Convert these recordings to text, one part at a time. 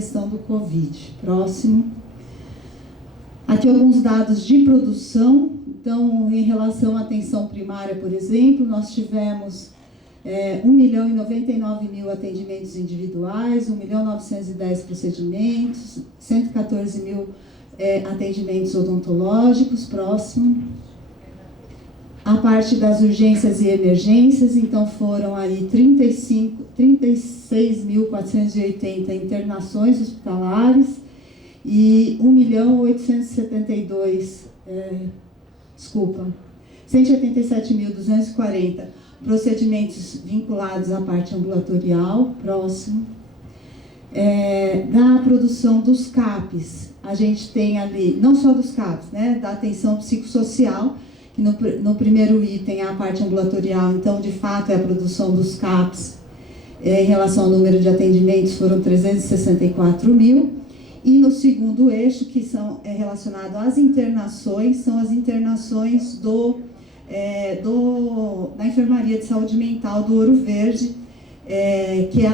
questão do Covid. Próximo. Aqui alguns dados de produção. Então, em relação à atenção primária, por exemplo, nós tivemos 1.099.000 atendimentos individuais, 1.910 procedimentos, 114.000 atendimentos odontológicos. Próximo. A parte das urgências e emergências, então foram aí 36.480 internações hospitalares e 187.240 procedimentos vinculados à parte ambulatorial. Próximo. Da produção dos CAPs, a gente tem ali, não só dos CAPs, né, da atenção psicossocial, que no primeiro item, a parte ambulatorial, então, de fato, é a produção dos CAPs, em relação ao número de atendimentos, foram 364.000, e no segundo eixo, que é relacionado às internações, são as internações da Enfermaria de Saúde Mental do Ouro Verde, que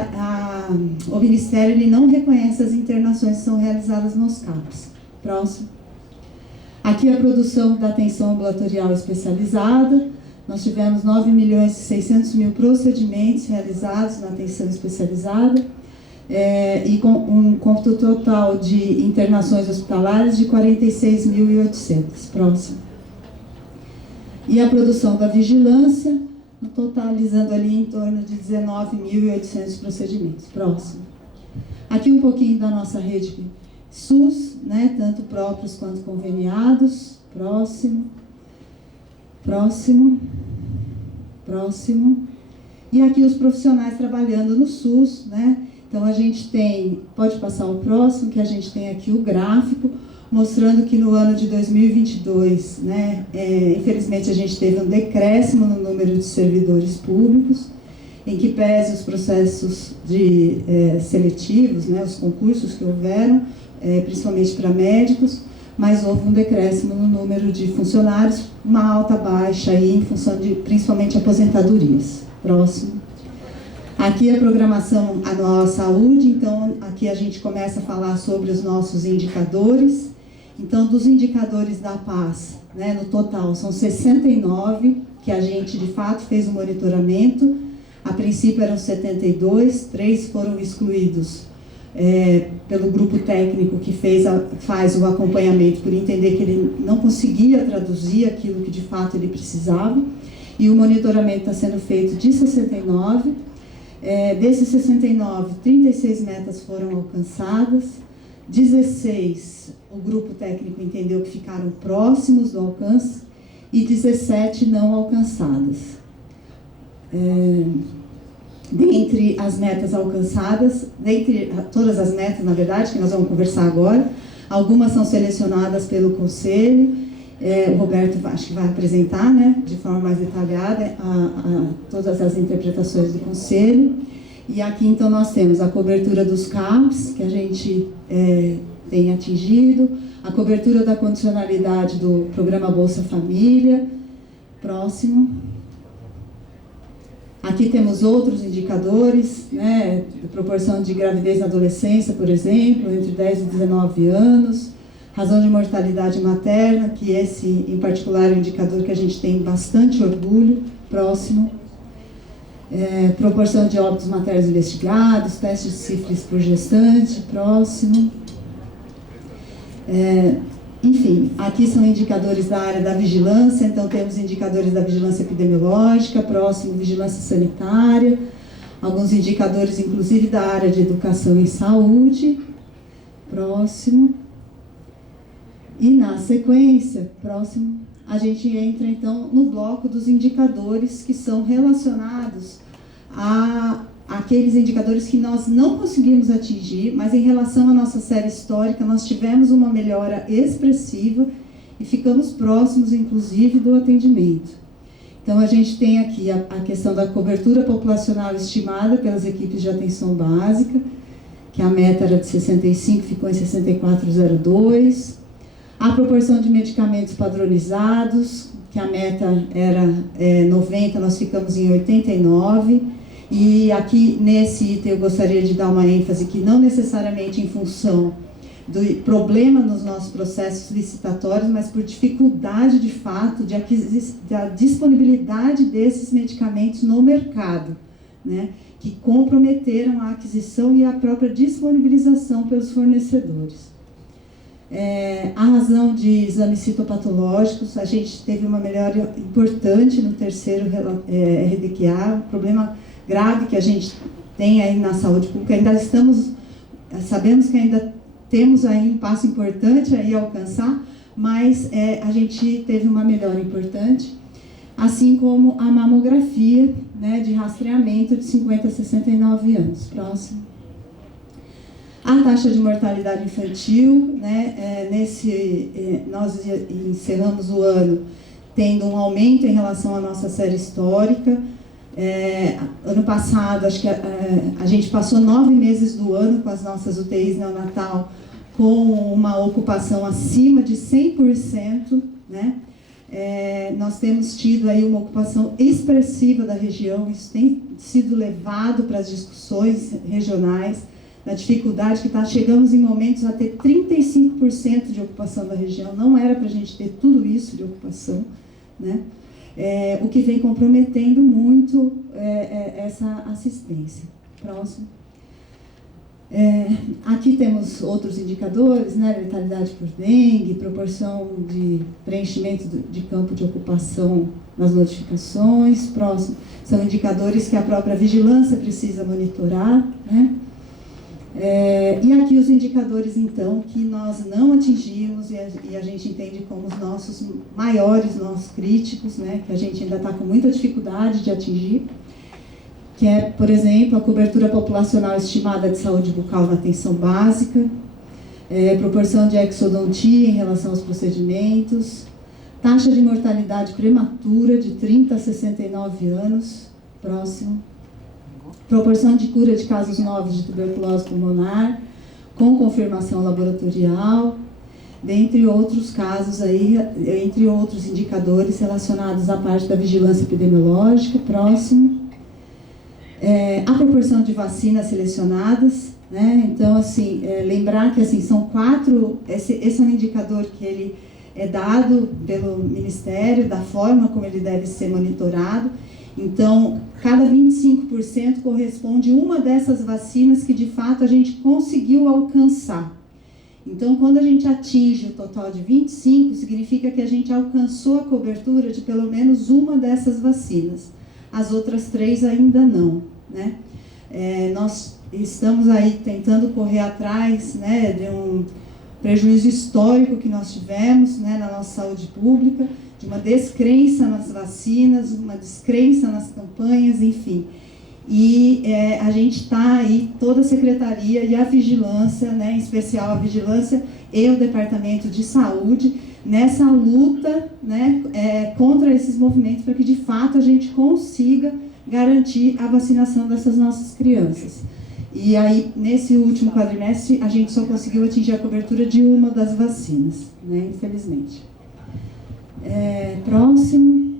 o Ministério ele não reconhece as internações que são realizadas nos CAPs. Próximo. Aqui a produção da atenção ambulatorial especializada. Nós tivemos 9.600.000 procedimentos realizados na atenção especializada e com um cômputo total de internações hospitalares de 46.800. Próximo. E a produção da vigilância, totalizando ali em torno de 19.800 procedimentos. Próximo. Aqui um pouquinho da nossa rede SUS, né, tanto próprios quanto conveniados. Próximo. Próximo. Próximo. E aqui os profissionais trabalhando no SUS, né? Então a gente tem, pode passar o próximo, que a gente tem aqui o gráfico, mostrando que no ano de 2022, né, infelizmente a gente teve um decréscimo no número de servidores públicos, em que pese os processos seletivos, né, os concursos que houveram, principalmente para médicos, mas houve um decréscimo no número de funcionários, uma alta baixa aí em função de principalmente aposentadorias. Próximo. Aqui a programação anual à saúde, então aqui a gente começa a falar sobre os nossos indicadores. Então, dos indicadores da paz, né, no total são 69 que a gente de fato fez o monitoramento. A princípio eram 72, 3 foram excluídos pelo grupo técnico que faz o acompanhamento por entender que ele não conseguia traduzir aquilo que de fato ele precisava. E o monitoramento está sendo feito de 69. Desses 69, 36 metas foram alcançadas, 16 o grupo técnico entendeu que ficaram próximos do alcance e 17 não alcançadas. Dentre as metas alcançadas, dentre todas as metas, na verdade, que nós vamos conversar agora, algumas são selecionadas pelo Conselho. O Roberto acho que vai apresentar, né, de forma mais detalhada todas as interpretações do Conselho. E aqui então nós temos a cobertura dos CAPs, que a gente tem atingido, a cobertura da condicionalidade do programa Bolsa Família. Próximo. Aqui temos outros indicadores, né, de proporção de gravidez na adolescência, por exemplo, entre 10 e 19 anos, razão de mortalidade materna, que esse em particular é um indicador que a gente tem bastante orgulho. Próximo. Proporção de óbitos maternos investigados, testes de sífilis por gestante. Próximo. Enfim, aqui são indicadores da área da vigilância, então temos indicadores da vigilância epidemiológica. Próximo, vigilância sanitária, alguns indicadores inclusive da área de educação e saúde. Próximo. E na sequência, próximo, a gente entra então no bloco dos indicadores que são relacionados àqueles indicadores que nós não conseguimos atingir, mas em relação à nossa série histórica nós tivemos uma melhora expressiva e ficamos próximos inclusive do atendimento. Então a gente tem aqui a questão da cobertura populacional estimada pelas equipes de atenção básica, que a meta era de 65, ficou em 64,02. A proporção de medicamentos padronizados, que a meta era 90, nós ficamos em 89. E aqui, nesse item, eu gostaria de dar uma ênfase que não necessariamente em função do problema nos nossos processos licitatórios, mas por dificuldade, de fato, da disponibilidade desses medicamentos no mercado, né, que comprometeram a aquisição e a própria disponibilização pelos fornecedores. A razão de exames citopatológicos, a gente teve uma melhora importante no terceiro RDQA, um problema grave que a gente tem aí na saúde pública. Sabemos que ainda temos aí um passo importante aí a alcançar, mas a gente teve uma melhora importante, assim como a mamografia, né, de rastreamento de 50 a 69 anos. Próximo. A taxa de mortalidade infantil, né, nós encerramos o ano tendo um aumento em relação à nossa série histórica. Ano passado, acho que a gente passou 9 meses do ano com as nossas UTIs neonatal com uma ocupação acima de 100%, né? Nós temos tido aí uma ocupação expressiva da região, isso tem sido levado para as discussões regionais, na dificuldade que chegamos em momentos a ter 35% de ocupação da região, não era para a gente ter tudo isso de ocupação, né? O que vem comprometendo muito essa assistência. Próximo. Aqui temos outros indicadores, né? Letalidade por dengue, proporção de preenchimento de campo de ocupação nas notificações. Próximo. São indicadores que a própria vigilância precisa monitorar, né? E aqui os indicadores, então, que nós não atingimos e a gente entende como os nossos maiores, nossos críticos, né, que a gente ainda está com muita dificuldade de atingir, que é, por exemplo, a cobertura populacional estimada de saúde bucal na atenção básica, proporção de exodontia em relação aos procedimentos, taxa de mortalidade prematura de 30 a 69 anos. Próximo. Proporção de cura de casos novos de tuberculose pulmonar, com confirmação laboratorial, dentre outros casos aí, entre outros indicadores relacionados à parte da vigilância epidemiológica. Próximo. A proporção de vacinas selecionadas, né? Então, assim, lembrar que assim, são 4, esse é um indicador que ele é dado pelo Ministério, da forma como ele deve ser monitorado. Então, cada 25% corresponde a uma dessas vacinas que, de fato, a gente conseguiu alcançar. Então, quando a gente atinge o total de 25, significa que a gente alcançou a cobertura de pelo menos uma dessas vacinas. As outras 3 ainda não, né? Nós estamos aí tentando correr atrás, né, de um prejuízo histórico que nós tivemos, né, na nossa saúde pública, de uma descrença nas vacinas, uma descrença nas campanhas, enfim. E a gente está aí, toda a secretaria e a vigilância, né, em especial a vigilância e o Departamento de Saúde, nessa luta, né, contra esses movimentos, para que de fato a gente consiga garantir a vacinação dessas nossas crianças. E aí, nesse último quadrimestre, a gente só conseguiu atingir a cobertura de uma das vacinas, né, infelizmente. Próximo.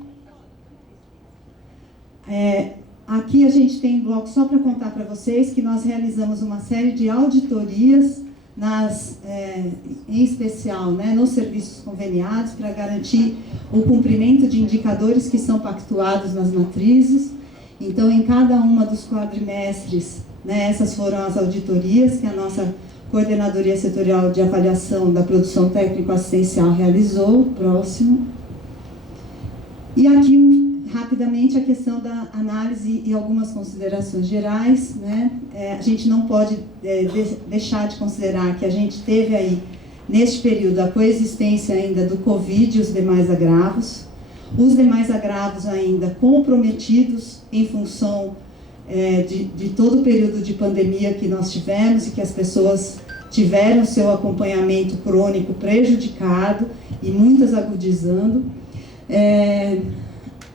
Aqui a gente tem um bloco só para contar para vocês que nós realizamos uma série de auditorias, em especial, né, nos serviços conveniados, para garantir o cumprimento de indicadores que são pactuados nas matrizes. Então, em cada uma dos quadrimestres, né, essas foram as auditorias que a nossa Coordenadoria Setorial de Avaliação da Produção Técnico-Assistencial realizou. Próximo. E aqui, rapidamente, a questão da análise e algumas considerações gerais, né? A gente não pode deixar de considerar que a gente teve aí, neste período, a coexistência ainda do Covid e os demais agravos ainda comprometidos em função de todo o período de pandemia que nós tivemos e que as pessoas tiveram seu acompanhamento crônico prejudicado e muitas agudizando.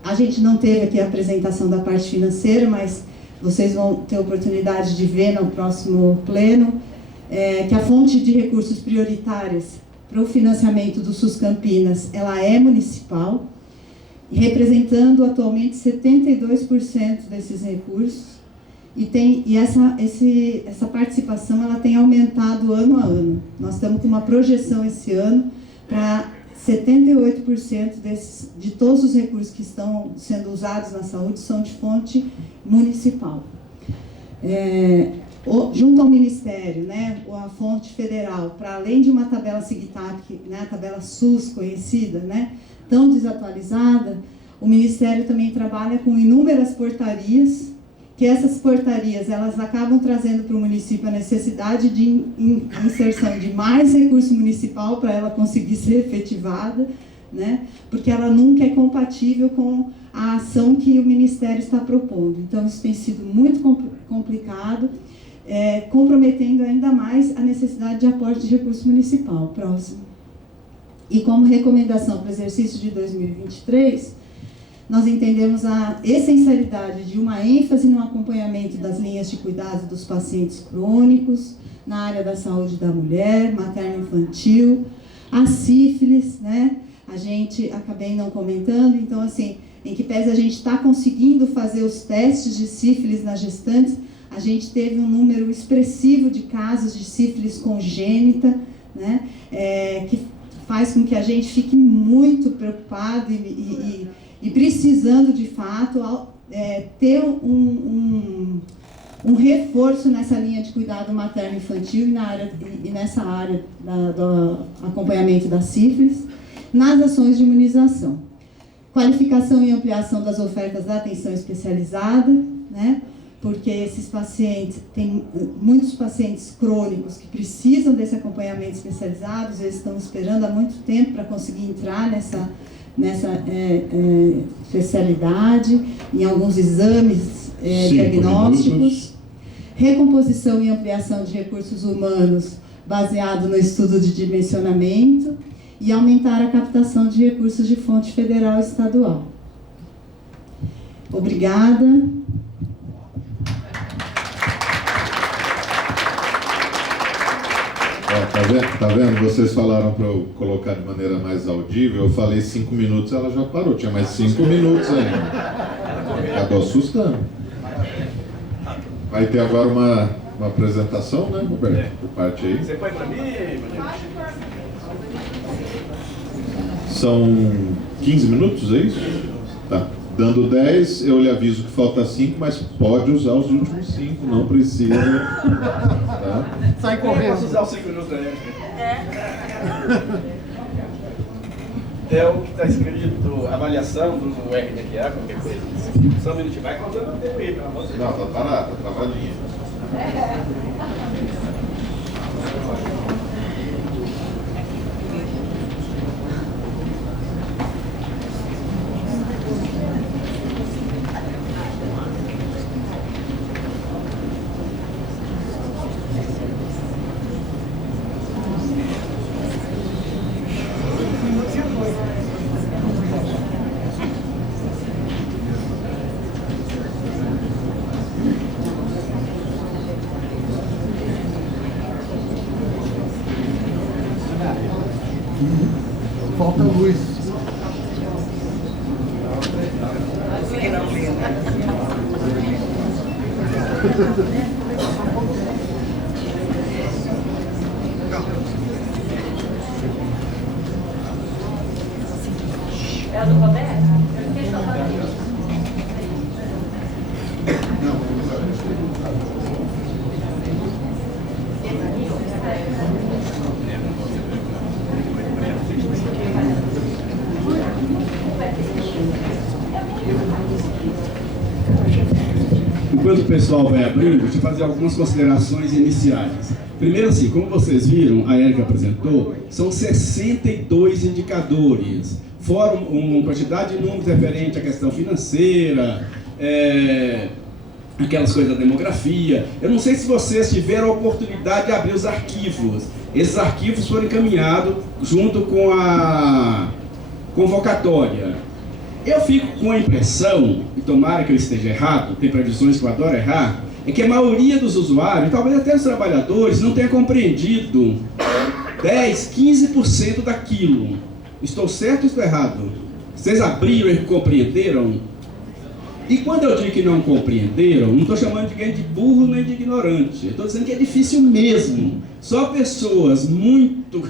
A gente não teve aqui a apresentação da parte financeira, mas vocês vão ter oportunidade de ver no próximo pleno, que a fonte de recursos prioritárias para o financiamento do SUS Campinas, ela é municipal, representando atualmente 72% desses recursos, E essa participação ela tem aumentado ano a ano. Nós estamos com uma projeção esse ano para 78% de todos os recursos que estão sendo usados na saúde são de fonte municipal. Junto ao Ministério, né, a fonte federal, para além de uma tabela SIGTAP, né, a tabela SUS conhecida, né, tão desatualizada, o Ministério também trabalha com inúmeras portarias, que essas portarias elas acabam trazendo para o município a necessidade de inserção de mais recurso municipal para ela conseguir ser efetivada, né? Porque ela nunca é compatível com a ação que o Ministério está propondo. Então, isso tem sido muito complicado, comprometendo ainda mais a necessidade de aporte de recurso municipal. Próximo. E como recomendação para o exercício de 2023, nós entendemos a essencialidade de uma ênfase no acompanhamento das linhas de cuidado dos pacientes crônicos, na área da saúde da mulher, materno-infantil, a sífilis, né? A gente, acabei não comentando, então assim, em que pese a gente está conseguindo fazer os testes de sífilis nas gestantes, a gente teve um número expressivo de casos de sífilis congênita, né? Que faz com que a gente fique muito preocupado e precisando, de fato, ter um reforço nessa linha de cuidado materno-infantil e nessa área do acompanhamento da sífilis, nas ações de imunização. Qualificação e ampliação das ofertas da atenção especializada, né? Porque esses pacientes, tem muitos pacientes crônicos que precisam desse acompanhamento especializado, eles estão esperando há muito tempo para conseguir entrar nessa especialidade, em alguns exames diagnósticos, recomposição e ampliação de recursos humanos baseado no estudo de dimensionamento e aumentar a captação de recursos de fonte federal e estadual. Obrigada. Tá vendo? Vocês falaram para eu colocar de maneira mais audível, eu falei 5 minutos, ela já parou, tinha mais 5 minutos ainda. Acabou assustando. Vai ter agora uma apresentação, né, Roberto? Por parte aí. Você põe para mim, São 15 minutos, é isso? Tá. Dando 10, eu lhe aviso que falta 5, mas pode usar os últimos 5, não precisa. Tá? Sai correndo. Eu posso usar os 5 minutos da Érica. É o que está escrito, avaliação do RDQA, qualquer coisa. Só um minutinho, vai contando o tempo aí, pelo amor de Deus. Não, tá parado, tá travadinha. Falta luz. É do Roberto? Enquanto o pessoal vai abrindo, deixa eu fazer algumas considerações iniciais. Primeiro, assim, como vocês viram, a Érica apresentou, são 62 indicadores, fora uma quantidade de números referente à questão financeira, aquelas coisas da demografia. Eu não sei se vocês tiveram a oportunidade de abrir os arquivos. Esses arquivos foram encaminhados junto com a convocatória. Eu fico com a impressão, e tomara que eu esteja errado, tem previsões que eu adoro errar, é que a maioria dos usuários, talvez até os trabalhadores, não tenha compreendido 10, 15% daquilo. Estou certo ou estou errado? Vocês abriram e compreenderam? E quando eu digo que não compreenderam, não estou chamando ninguém de burro nem de ignorante. Eu estou dizendo que é difícil mesmo. Só pessoas muito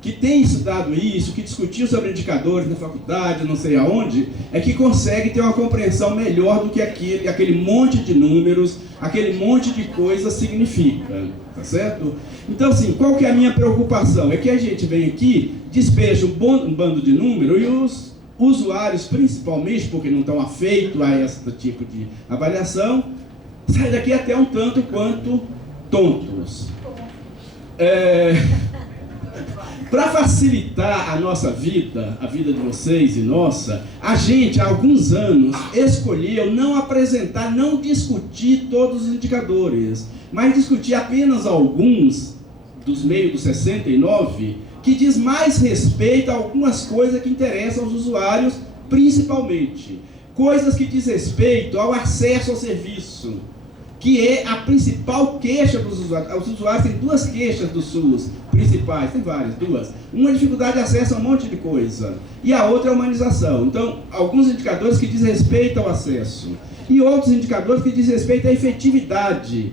que têm estudado isso, que discutiram sobre indicadores na faculdade, não sei aonde, é que conseguem ter uma compreensão melhor do que aquele monte de números, aquele monte de coisas significa, tá certo? Então, assim, qual que é a minha preocupação? É que a gente vem aqui, despeja um bando de números e os usuários, principalmente, porque não estão afeitos a esse tipo de avaliação, saem daqui até um tanto quanto tontos. Para facilitar a nossa vida, a vida de vocês e nossa, a gente, há alguns anos, escolheu não apresentar, não discutir todos os indicadores, mas discutir apenas alguns dos meios dos 69, que diz mais respeito a algumas coisas que interessam aos usuários, principalmente. Coisas que diz respeito ao acesso ao serviço, que é a principal queixa dos usuários. Os usuários têm duas queixas do SUS principais, tem várias, duas. Uma, dificuldade de acesso a um monte de coisa, e a outra é a humanização. Então, alguns indicadores que dizem respeito ao acesso, e outros indicadores que dizem respeito à efetividade.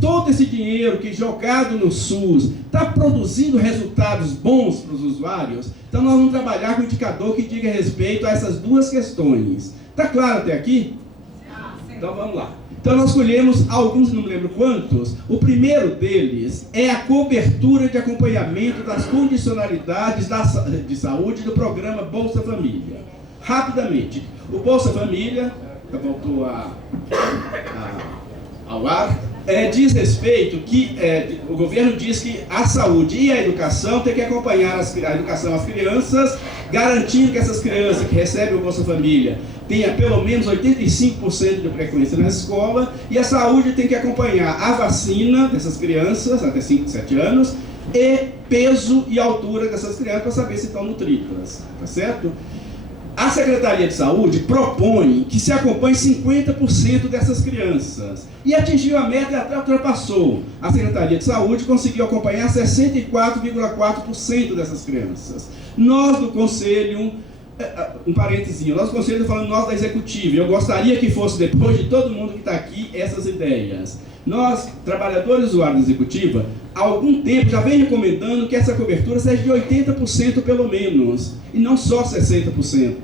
Todo esse dinheiro que jogado no SUS está produzindo resultados bons para os usuários? Então nós vamos trabalhar com um indicador que diga respeito a essas duas questões. Está claro até aqui? Então vamos lá. Então nós escolhemos alguns, não me lembro quantos. O primeiro deles é a cobertura de acompanhamento das condicionalidades de saúde do programa Bolsa Família. Rapidamente, o Bolsa Família, voltou ao ar, diz respeito que o governo diz que a saúde e a educação tem que acompanhar a educação às crianças, garantindo que essas crianças que recebem o Bolsa Família tenha pelo menos 85% de frequência na escola, e a saúde tem que acompanhar a vacina dessas crianças até 5, 7 anos e peso e altura dessas crianças para saber se estão nutridas, tá certo? A Secretaria de Saúde propõe que se acompanhe 50% dessas crianças. E atingiu a meta e até ultrapassou. A Secretaria de Saúde conseguiu acompanhar 64,4% dessas crianças. Nós do Conselho, um parentezinho, nós do Conselho, falando nós da Executiva, eu gostaria que fosse, depois de todo mundo que está aqui, essas ideias. Nós, trabalhadores usuários da Executiva, há algum tempo já vem recomendando que essa cobertura seja de 80% pelo menos, e não só 60%,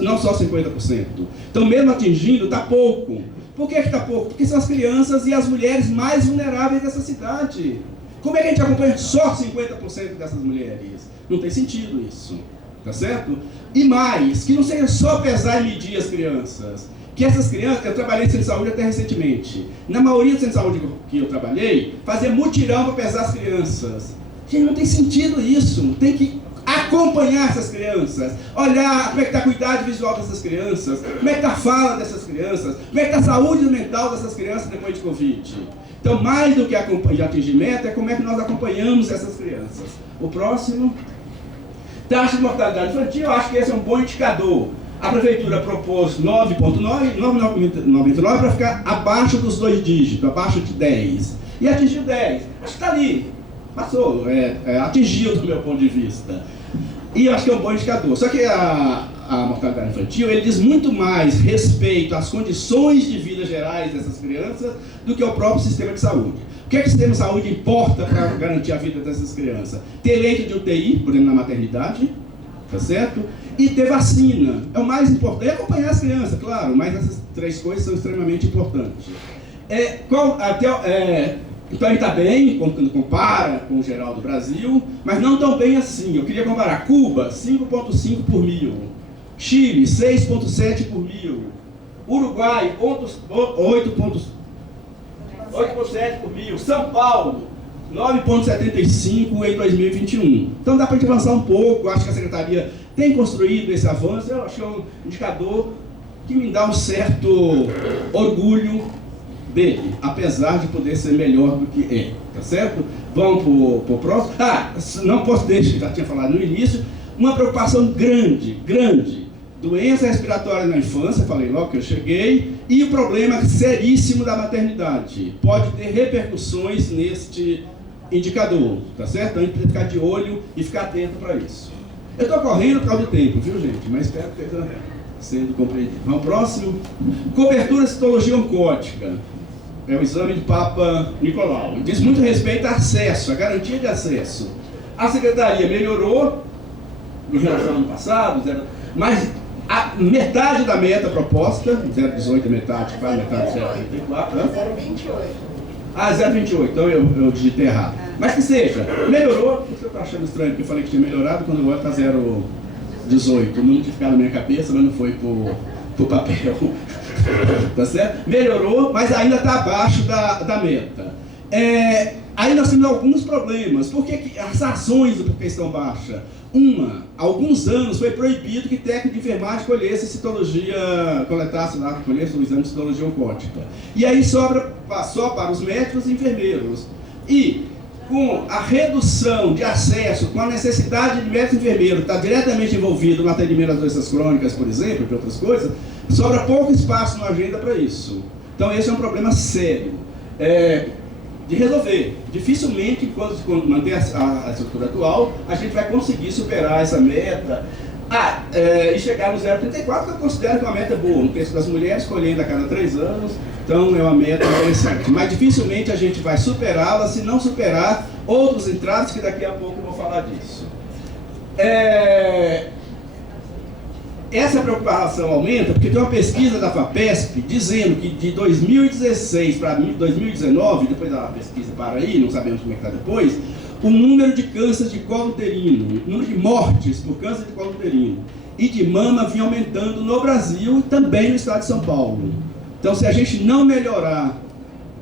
não só 50%. Então, mesmo atingindo, está pouco. Por que está pouco? Porque são as crianças e as mulheres mais vulneráveis dessa cidade. Como é que a gente acompanha só 50% dessas mulheres? Não tem sentido isso, tá certo? E mais, que não seja só pesar e medir as crianças. Que essas crianças, eu trabalhei em centro de saúde até recentemente. Na maioria dos centros de saúde que eu trabalhei, fazia mutirão para pesar as crianças. Gente, não tem sentido isso. Tem que acompanhar essas crianças, olhar como é que está a cuidado visual dessas crianças, como é que está a fala dessas crianças, como é que está a saúde mental dessas crianças depois de Covid. Então, mais do que atingir meta, é como é que nós acompanhamos essas crianças. O próximo, taxa de mortalidade infantil, eu acho que esse é um bom indicador. A prefeitura propôs 9,99 para ficar abaixo dos 2 dígitos, abaixo de 10. E atingiu 10. Acho que está ali. Passou, atingiu do meu ponto de vista. E acho que é um bom indicador. Só que a mortalidade infantil, ele diz muito mais respeito às condições de vida gerais dessas crianças do que ao próprio sistema de saúde. O que é que o sistema de saúde importa para garantir a vida dessas crianças? Ter leito de UTI, por exemplo, na maternidade, tá certo? E ter vacina. É o mais importante. E acompanhar as crianças, claro, mas essas 3 coisas são extremamente importantes. Então ele está bem, quando compara com o geral do Brasil, mas não tão bem assim. Eu queria comparar Cuba, 5,5 por mil. Chile, 6,7 por mil. Uruguai, 8,7 por mil. São Paulo, 9,75 em 2021. Então dá para a gente avançar um pouco. Acho que a Secretaria tem construído esse avanço. Eu acho que é um indicador que me dá um certo orgulho dele, apesar de poder ser melhor do que é, tá certo? Vamos para o próximo. Não posso deixar, já tinha falado no início, uma preocupação grande, doença respiratória na infância, falei logo que eu cheguei, e o problema seríssimo da maternidade. Pode ter repercussões neste indicador, tá certo? Então a gente precisa ficar de olho e ficar atento para isso. Eu estou correndo por causa do tempo, viu, gente? Mas espero que sendo compreendido. Vamos ao próximo. Cobertura citologia oncótica. É o exame de Papa Nicolau. Diz muito respeito ao acesso, a garantia de acesso. A secretaria melhorou em relação ao ano passado, mas a metade da meta proposta, 0,18 é metade, quase metade, 0,34. 0,28. Ah, 0,28, então eu digitei errado. Mas que seja, melhorou, porque eu estou achando estranho, porque eu falei que tinha melhorado, quando eu olho está 0,18. Não tinha ficado na minha cabeça, mas não foi por papel. Tá certo? Melhorou, mas ainda está abaixo da meta. Aí nós temos alguns problemas. Por que as razões do porquê estão baixas? Há alguns anos foi proibido que técnico de enfermagem colhesse coletasse lá, colhesse o exame de citologia oncótica. E aí passou para os médicos e enfermeiros. E com a redução de acesso, com a necessidade de médico e enfermeiro estar diretamente envolvido no atendimento das doenças crônicas, por exemplo, de outras coisas, sobra pouco espaço na agenda para isso. Então esse é um problema sério de resolver. Dificilmente, quando manter a estrutura atual, a gente vai conseguir superar essa meta e chegar no 0,34, que eu considero que é uma meta boa. No caso das mulheres, colhendo a cada 3 anos, então é uma meta interessante. Mas dificilmente a gente vai superá-la se não superar outros entraves, que daqui a pouco eu vou falar disso. Essa preocupação aumenta porque tem uma pesquisa da FAPESP dizendo que de 2016 para 2019, depois da pesquisa para aí, não sabemos como é que está depois, o número de câncer de colo uterino, o número de mortes por câncer de colo uterino e de mama vinha aumentando no Brasil e também no estado de São Paulo. Então, se a gente não melhorar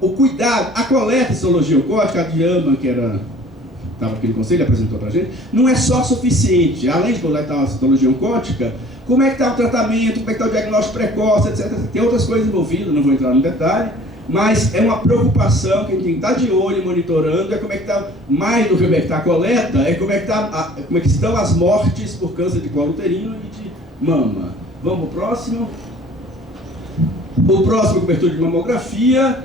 o cuidado, a coleta de citologia oncótica, a Diama, que estava aqui no conselho, apresentou para a gente, não é só suficiente. Além de coletar a citologia oncótica, como é que está o tratamento, como é que está o diagnóstico precoce, etc. Tem outras coisas envolvidas, não vou entrar no detalhe, mas é uma preocupação que a gente tem que estar de olho e monitorando, é como é que está, mais do que como é que está a coleta, é como é que estão as mortes por câncer de colo uterino e de mama. Vamos para o próximo. O próximo, cobertura de mamografia,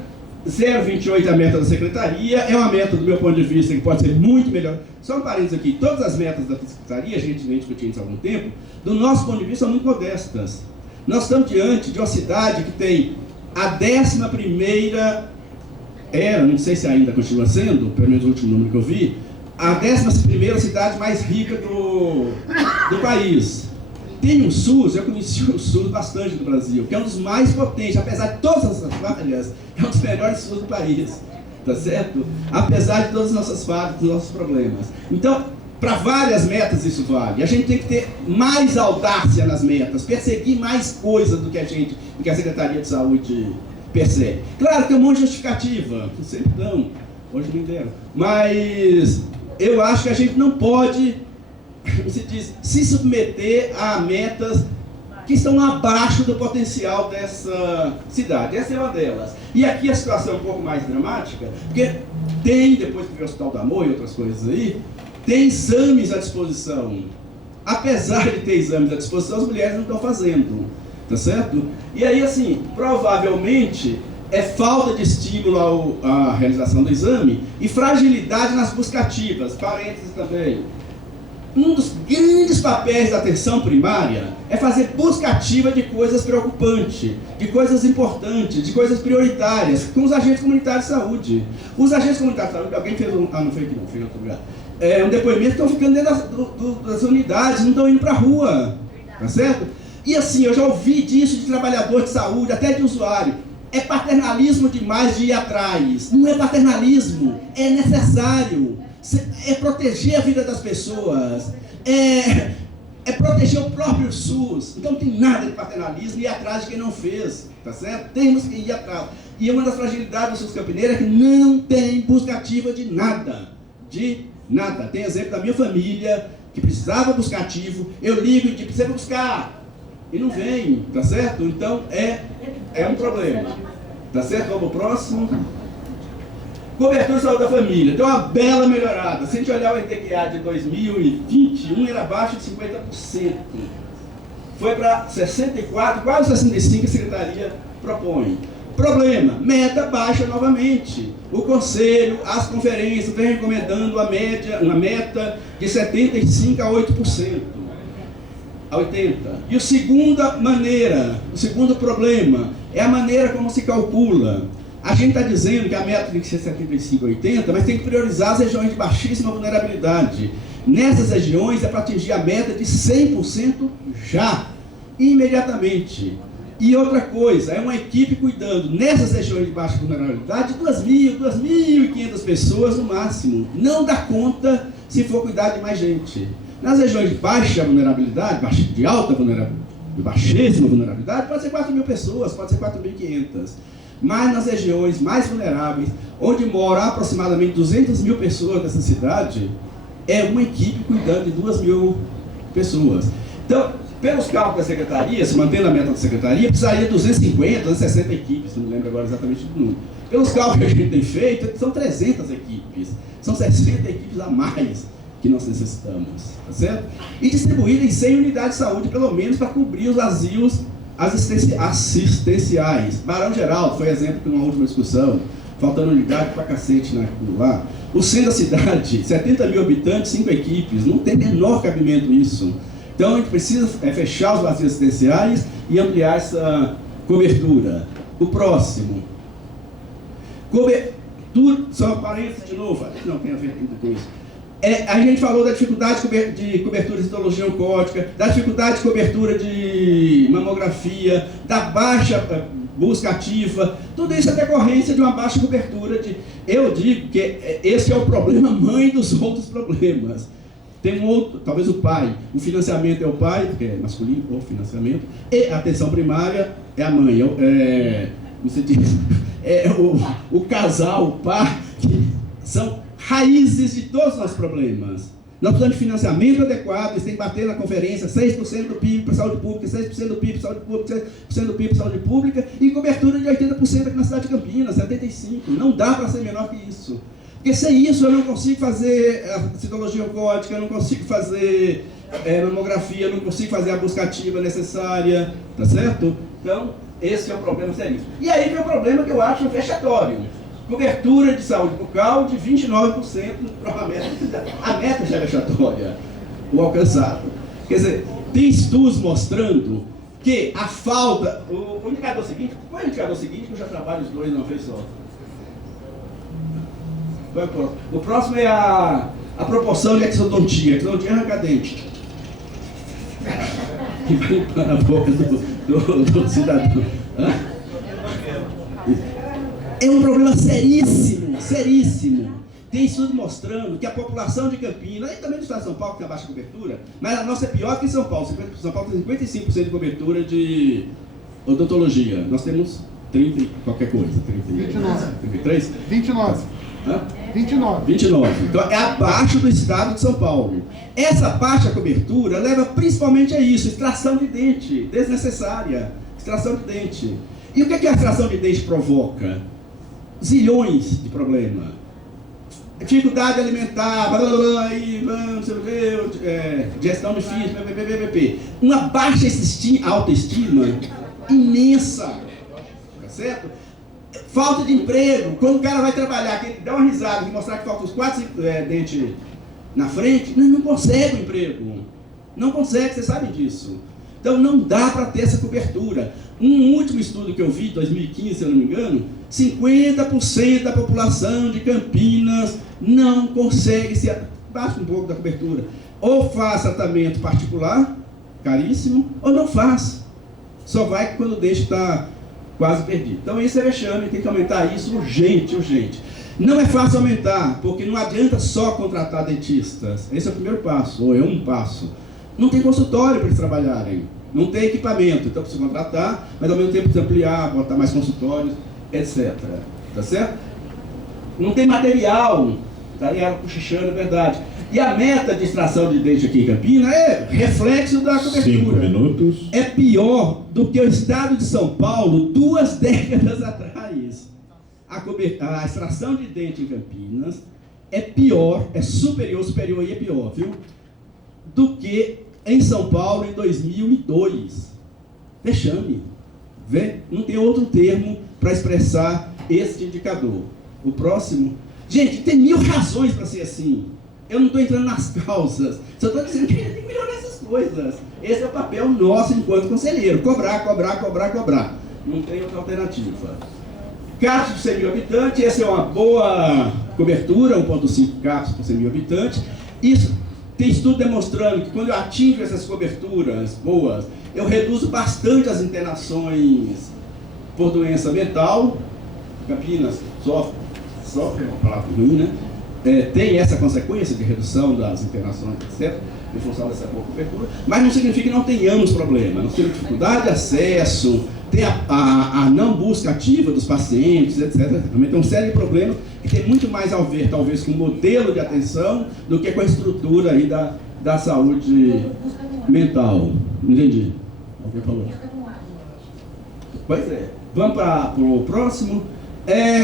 0,28 é a meta da secretaria, é uma meta do meu ponto de vista que pode ser muito melhor. Só um parênteses aqui, todas as metas da secretaria, a gente vem discutindo isso há algum tempo, do nosso ponto de vista são muito modestas. Nós estamos diante de uma cidade que tem a 11ª, não sei se ainda continua sendo, pelo menos o último número que eu vi, a 11ª cidade mais rica do país. Tem um SUS, eu conheci o SUS bastante no Brasil, que é um dos mais potentes, apesar de todas essas falhas, é um dos melhores SUS do país, tá certo? Apesar de todas as nossas falhas, dos nossos problemas. Então, para várias metas isso vale. A gente tem que ter mais audácia nas metas, perseguir mais coisas do que a Secretaria de Saúde persegue. Claro que tem um monte de justificativa, sempre dão, hoje me deram, mas eu acho que a gente não pode, se submeter a metas que estão abaixo do potencial dessa cidade. Essa é uma delas. E aqui a situação é um pouco mais dramática, porque depois que veio o Hospital do Amor e outras coisas aí, tem exames à disposição. Apesar de ter exames à disposição, as mulheres não estão fazendo, tá certo? E aí, assim, provavelmente é falta de estímulo à realização do exame e fragilidade nas buscativas. Parênteses também. Um dos grandes papéis da atenção primária é fazer busca ativa de coisas preocupantes, de coisas importantes, de coisas prioritárias, com os agentes comunitários de saúde. Os agentes comunitários de saúde, alguém fez não foi aqui não, foi em outro lugar. Um depoimento que estão ficando dentro das unidades, não estão indo para a rua, tá certo? E assim, eu já ouvi disso de trabalhador de saúde, até de usuário. É paternalismo demais de ir atrás. Não é paternalismo, é necessário. É proteger a vida das pessoas, é proteger o próprio SUS. Então não tem nada de paternalismo e ir atrás de quem não fez, tá certo? Temos que ir atrás. E uma das fragilidades do SUS Campineiro é que não tem busca ativa de nada. De nada. Tem exemplo da minha família, que precisava buscar ativo, eu ligo e digo, precisa buscar, e não vem, tá certo? Então é um problema, tá certo? Vamos pro próximo. Cobertura de saúde da família, tem uma bela melhorada. Se a gente olhar o ITQA de 2021, era abaixo de 50%. Foi para 64%, quase 65% que a Secretaria propõe. Problema, meta baixa novamente. O Conselho, as conferências, vem recomendando uma meta de 75% a 8%. a 80. E a segunda maneira, o segundo problema, é a maneira como se calcula. A gente está dizendo que a meta tem que ser 75 a 80, mas tem que priorizar as regiões de baixíssima vulnerabilidade. Nessas regiões é para atingir a meta de 100% já, imediatamente. E outra coisa, é uma equipe cuidando nessas regiões de baixa vulnerabilidade de 2.500 pessoas no máximo. Não dá conta se for cuidar de mais gente. Nas regiões de baixa vulnerabilidade, de alta vulnerabilidade, de baixíssima vulnerabilidade, pode ser 4.000 pessoas, pode ser 4.500. Mas nas regiões mais vulneráveis, onde moram aproximadamente 200.000 pessoas nessa cidade, é uma equipe cuidando de 2.000 pessoas. Então, pelos cálculos da secretaria, se mantendo a meta da secretaria, precisaria de 250, 260 equipes, não me lembro agora exatamente do número. Pelos cálculos que a gente tem feito, são 300 equipes, são 60 equipes a mais que nós necessitamos, tá certo? E distribuídas em 100 unidades de saúde, pelo menos, para cobrir os vazios assistenciais. Barão Geraldo foi exemplo de uma última discussão, faltando unidade pra cacete lá. O centro da cidade, 70.000 habitantes, 5 equipes, não tem menor cabimento isso. Então a gente precisa fechar os vazios assistenciais e ampliar essa cobertura. O próximo. Cobertura, só parênteses de novo, não tem a ver com isso. A gente falou da dificuldade de cobertura de citologia oncótica, da dificuldade de cobertura de mamografia, da baixa busca ativa, tudo isso é decorrência de uma baixa cobertura de... Eu digo que esse é o problema mãe dos outros problemas. Tem um outro, talvez o pai, o financiamento é o pai, porque é masculino, o financiamento, e a atenção primária é a mãe, o casal, o par, que são raízes de todos os nossos problemas. Nós precisamos de financiamento adequado, eles têm que bater na conferência 6% do PIB para saúde pública, 6% do PIB para saúde pública, 6% do PIB para saúde pública e cobertura de 80% aqui na cidade de Campinas, 75%. Não dá para ser menor que isso. Porque sem isso eu não consigo fazer a citologia oncótica, eu não consigo fazer mamografia, eu não consigo fazer a busca ativa necessária, tá certo? Então, esse é o problema seríssimo. E aí vem o problema que eu acho vexatório. Cobertura de saúde bucal de 29%, a meta já é vexatória, o alcançado. Quer dizer, tem estudos mostrando que a falta... O indicador seguinte, qual é o indicador seguinte que eu já trabalho os dois numa vez só? O próximo é a proporção de exodontia. Exodontia é arranca-dente. Que vai limpando a boca do cidadão. É um problema seríssimo, seríssimo. Tem estudo mostrando que a população de Campinas, e também do estado de São Paulo, que tem a baixa cobertura, mas a nossa é pior que em São Paulo. São Paulo tem 55% de cobertura de odontologia. Nós temos 30 qualquer coisa. 29. 33? 29. Hã? 29. Então é abaixo do estado de São Paulo. Essa baixa cobertura leva principalmente a isso, extração de dente, desnecessária, extração de dente. E o que a extração de dente provoca? Zilhões de problemas. Dificuldade alimentar, digestão difícil, uma baixa autoestima imensa, tá certo? Falta de emprego, quando o cara vai trabalhar, que ele dá uma risada e mostrar que faltam os 4 dentes na frente, não consegue o emprego. Não consegue, vocês sabem disso. Então não dá para ter essa cobertura. Um último estudo que eu vi, 2015, se eu não me engano, 50% da população de Campinas não consegue se... Baixa um pouco da cobertura. Ou faz tratamento particular, caríssimo, ou não faz. Só vai quando o dente está quase perdido. Então isso é vexame, tem que aumentar isso urgente, urgente. Não é fácil aumentar, porque não adianta só contratar dentistas. Esse é o primeiro passo, ou é um passo. Não tem consultório para eles trabalharem. Não tem equipamento, então precisa contratar, mas ao mesmo tempo precisa ampliar, botar mais consultórios, etc. Tá certo? Não tem material, estaria ela cochichando, é verdade. E a meta de extração de dente aqui em Campinas é reflexo da cobertura. 5 minutos. É pior do que o estado de São Paulo 2 décadas atrás. A extração de dente em Campinas é pior, é superior e é pior, viu? Do que em São Paulo em 2002. Vexame. Vê? Não tem outro termo para expressar este indicador. O próximo. Gente, tem 1000 razões para ser assim. Eu não estou entrando nas causas. Só estou dizendo que a gente tem que melhorar essas essas coisas. Esse é o papel nosso enquanto conselheiro, cobrar. Não tem outra alternativa. CAPS por 100 mil habitantes, essa é uma boa cobertura, 1,5 CAPS por 100 mil habitantes. Isso tem estudo demonstrando que quando eu atingo essas coberturas boas, eu reduzo bastante as internações por doença mental. Campinas sofre uma palavra ruim, né? Tem essa consequência de redução das internações, etc., em função dessa boa cobertura, mas não significa que não tenhamos problema. Nós temos dificuldade de acesso, tem a não busca ativa dos pacientes, etc. Também tem uma série de problemas que tem muito mais a ver, talvez, com o modelo de atenção do que com a estrutura aí da saúde mental. Entendi. Alguém falou? Pois é. Vamos para o próximo.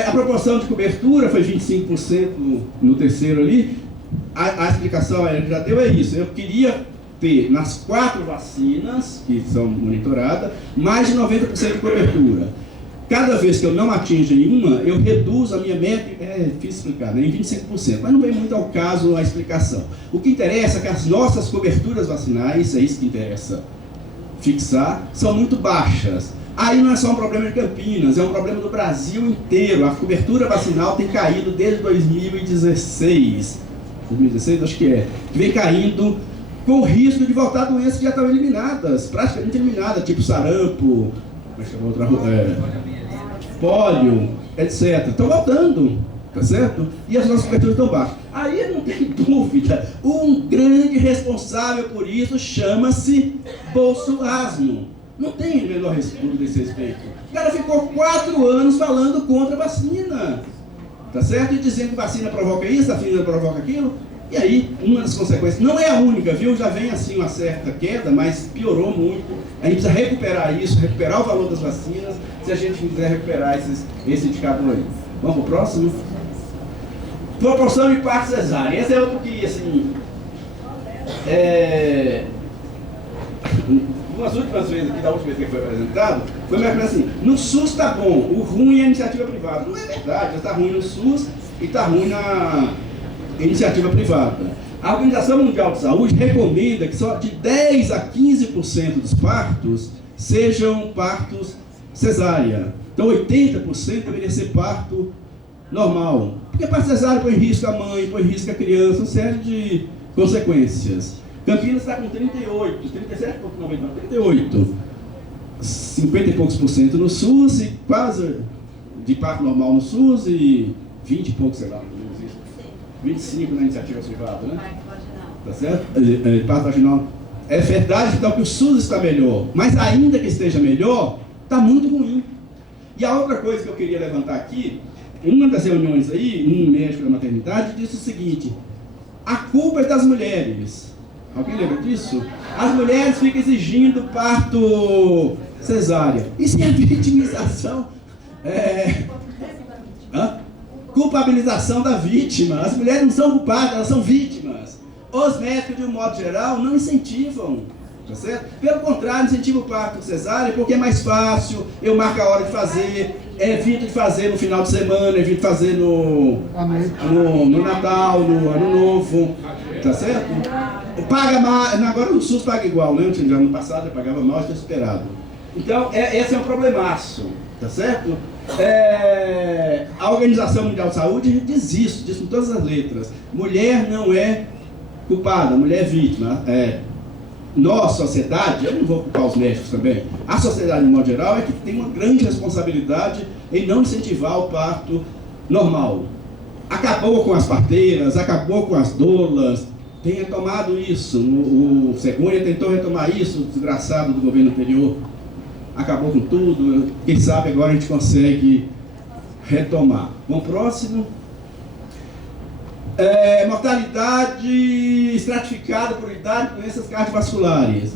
A proporção de cobertura foi 25% no terceiro ali. A explicação que já deu é isso. Eu queria ter nas 4 vacinas que são monitoradas mais de 90% de cobertura. Cada vez que eu não atingo nenhuma, eu reduzo a minha meta, é difícil explicar, né, em 25%, mas não vem muito ao caso a explicação. O que interessa é que as nossas coberturas vacinais, é isso que interessa fixar, são muito baixas. Aí não é só um problema de Campinas, é um problema do Brasil inteiro. A cobertura vacinal tem caído desde 2016, acho que vem caindo com o risco de voltar a doenças que já estão eliminadas, praticamente eliminadas, tipo sarampo, pólio, etc. Estão voltando, tá certo? E as nossas coberturas estão baixas. Aí não tem dúvida, um grande responsável por isso chama-se Bolsonaro. Não tem o menor estudo desse respeito. O cara ficou 4 anos falando contra a vacina, tá certo? E dizendo que vacina provoca isso, a vacina provoca aquilo. E aí, uma das consequências, não é a única, viu? Já vem assim uma certa queda, mas piorou muito. A gente precisa recuperar isso, recuperar o valor das vacinas, se a gente quiser recuperar esse indicador aí. Vamos para o próximo? Proporção de parto cesárea. Esse é outro que, assim... Umas últimas vezes aqui, da última vez que foi apresentado, foi mais ou menos assim: no SUS está bom, o ruim é a iniciativa privada. Não é verdade, já está ruim no SUS e está ruim na iniciativa privada. A Organização Mundial de Saúde recomenda que só de 10 a 15% dos partos sejam partos cesárea. Então 80% deveria ser parto normal. Porque parto cesárea põe em risco a mãe, põe em risco a criança, uma série de consequências. Campinas está com 38, 37,90, 38. 50 e poucos % no SUS e quase de parto normal no SUS e 20 e poucos, sei lá, 25 na iniciativa privada, né? Tá certo? Parto vaginal. É verdade então que o SUS está melhor, mas ainda que esteja melhor, está muito ruim. E a outra coisa que eu queria levantar aqui, em uma das reuniões aí, um médico da maternidade disse o seguinte: a culpa é das mulheres. Alguém lembra disso? As mulheres ficam exigindo parto cesárea. Isso é vitimização. Culpabilização da vítima. As mulheres não são culpadas, elas são vítimas. Os médicos, de um modo geral, não incentivam. Tá certo? Pelo contrário, incentivam o parto cesárea porque é mais fácil, eu marco a hora de fazer, evito de fazer no final de semana, evito de fazer no Natal, no Ano Novo. Tá certo? Paga mais, agora o SUS paga igual, né? No ano passado eu pagava mal, estou esperado. Então, esse é um problemaço, tá certo? A Organização Mundial de Saúde diz isso, diz com todas as letras. Mulher não é culpada, mulher é vítima. Nós, sociedade, eu não vou culpar os médicos também, a sociedade, de modo geral, é que tem uma grande responsabilidade em não incentivar o parto normal. Acabou com as parteiras, acabou com as doulas, tem retomado isso. O Cegonha tentou retomar isso, o desgraçado do governo anterior acabou com tudo. Quem sabe agora a gente consegue retomar. Vamos próximo. Mortalidade estratificada por idade de doenças cardiovasculares.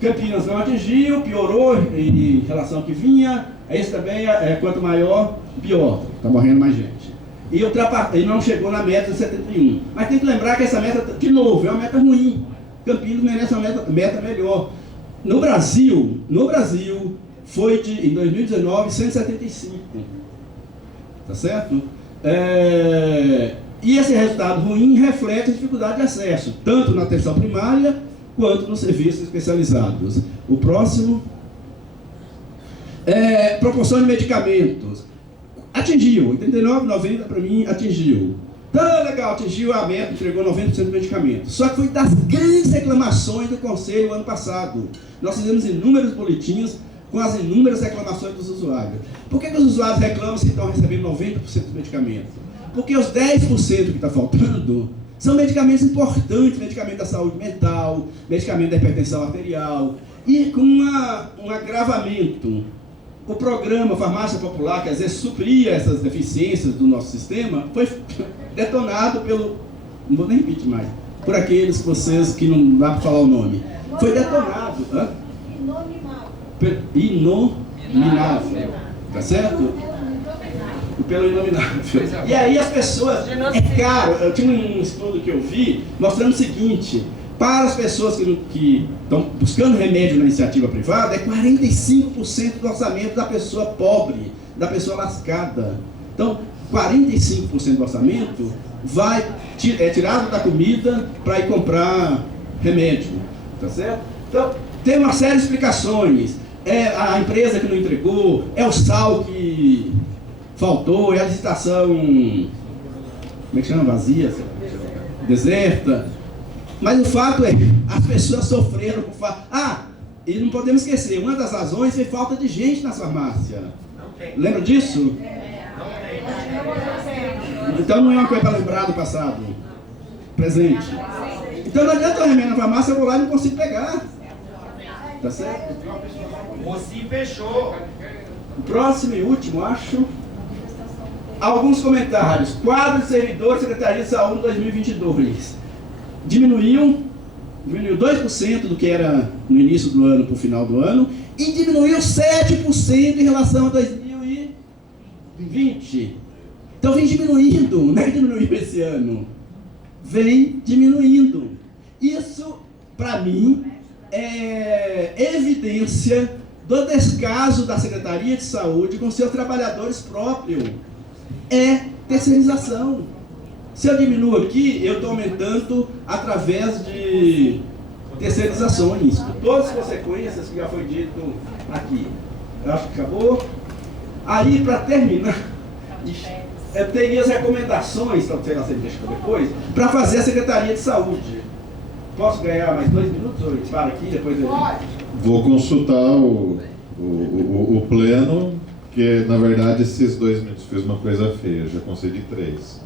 Campinas não atingiu, piorou em relação ao que vinha. Esse também quanto maior, pior. Está morrendo mais gente. E não chegou na meta de 71. Mas tem que lembrar que essa meta, de novo, é uma meta ruim. Campinas merece uma meta melhor. No Brasil, foi em 2019, 175. Tá certo? E esse resultado ruim reflete a dificuldade de acesso, tanto na atenção primária quanto nos serviços especializados. O próximo. Proporção de medicamentos. Atingiu, 89,90 para mim atingiu. Tá legal, atingiu a meta, entregou 90% do medicamento. Só que foi das grandes reclamações do Conselho ano passado. Nós fizemos inúmeros boletins com as inúmeras reclamações dos usuários. Por que os usuários reclamam se estão recebendo 90% dos medicamentos? Porque os 10% que está faltando são medicamentos importantes, medicamento da saúde mental, medicamento da hipertensão arterial, e com um agravamento. O programa Farmácia Popular, que às vezes supria essas deficiências do nosso sistema, foi detonado pelo, não vou nem repetir mais, por aqueles vocês que não dá para falar o nome. Foi detonado. Inominável. Tá certo? Pelo inominável. E aí as pessoas, caro, eu tinha um estudo que eu vi mostrando o seguinte: para as pessoas que estão buscando remédio na iniciativa privada, é 45% do orçamento da pessoa pobre, da pessoa lascada. Então, 45% do orçamento é tirado da comida para ir comprar remédio. Tá certo? Então, tem uma série de explicações. É a empresa que não entregou, é o sal que faltou, é a licitação, como é que chama? Vazia? Deserta. Mas o fato é, as pessoas sofreram por falta. E não podemos esquecer, uma das razões foi falta de gente na farmácia. Lembra disso? Então não é uma coisa para lembrar do passado. Presente. Então não adianta eu remédio na farmácia, eu vou lá e não consigo pegar. Tá certo? Você fechou. O próximo e último, acho. Alguns comentários. Quadro de servidores da Secretaria de Saúde 2022. Diminuiu 2% do que era no início do ano para o final do ano, e diminuiu 7% em relação a 2020. Então vem diminuindo, não é que diminuiu esse ano, vem diminuindo. Isso, para mim, é evidência do descaso da Secretaria de Saúde com seus trabalhadores próprios. É terceirização. Se eu diminuo aqui, eu estou aumentando através de terceirizações, com todas as consequências que já foi dito aqui. Eu acho que acabou. Aí, para terminar, eu teria as recomendações, para você deixa depois, para fazer a Secretaria de Saúde. Posso ganhar mais 2 minutos ou para aqui, depois eu... Vou consultar o pleno, que na verdade esses 2 minutos fez uma coisa feia, já concedi 3.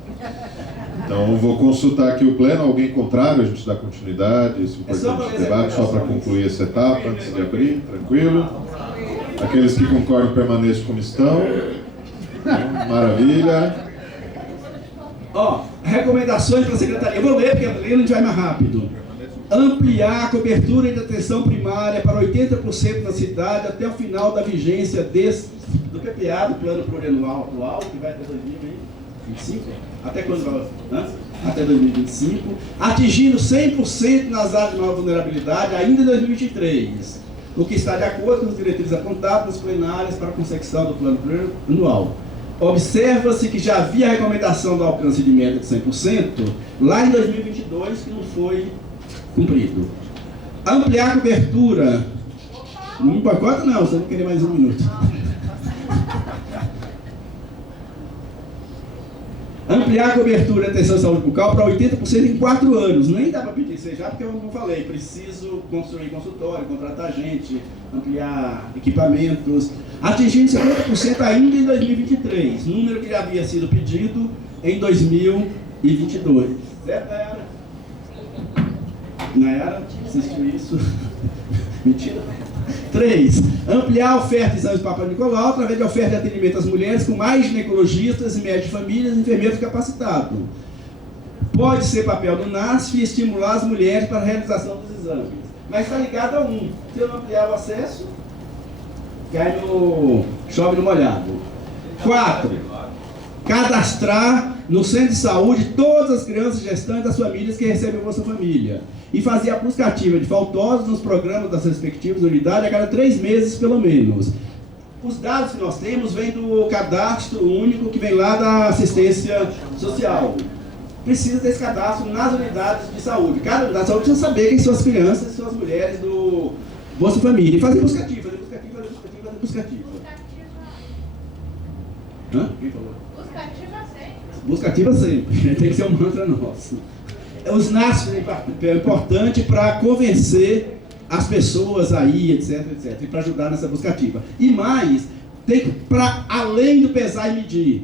Então vou consultar aqui o pleno. Alguém contrário? A gente dá continuidade, esse importante debate, só para concluir essa etapa, antes de abrir, tranquilo. Aqueles que concordam permaneçam como estão. Maravilha. Recomendações para a Secretaria. Eu vou ler porque a gente vai mais rápido. Ampliar a cobertura de atenção primária para 80% na cidade até o final da vigência do PPA, do Plano Plurianual atual, que vai até 2025. Até quando vai? Até 2025. Atingindo 100% nas áreas de maior vulnerabilidade ainda em 2023. O que está de acordo com as diretrizes apontadas nas plenárias para a consecução do Plano Plurianual. Observa-se que já havia a recomendação do alcance de meta de 100% lá em 2022, que não foi cumprido. Ampliar a cobertura. Não boicota não, você não querer mais 1 minuto. Ampliar a cobertura de atenção à saúde bucal para 80% em 4 anos. Nem dá para pedir isso já, porque eu não falei. Preciso construir consultório, contratar gente, ampliar equipamentos, atingindo 50% ainda em 2023, número que já havia sido pedido em 2022. Certo, Nayara? Nayara, assistiu isso? Mentira. 3. Ampliar a oferta de exames Papa Nicolau através de oferta de atendimento às mulheres com mais ginecologistas e médicos de família e enfermeiros capacitados. Pode ser papel do NASF estimular as mulheres para a realização dos exames. Mas está ligado a um. Se eu não ampliar o acesso, chove no molhado. 4. Cadastrar no centro de saúde todas as crianças gestantes das famílias que recebem o Bolsa Família. E fazer a busca ativa de faltosos nos programas das respectivas unidades a cada 3 meses, pelo menos. Os dados que nós temos vêm do cadastro único que vem lá da assistência social. precisa desse cadastro nas unidades de saúde. Cada unidade de saúde precisa saber quem são as crianças e são as mulheres do Bolsa Família. E fazer buscativa. Hã? Quem falou? Buscativa sempre. Tem que ser um mantra nosso. Os NASF é importante para convencer as pessoas aí, etc, e para ajudar nessa buscativa. E mais, tem que, para além do pesar e medir,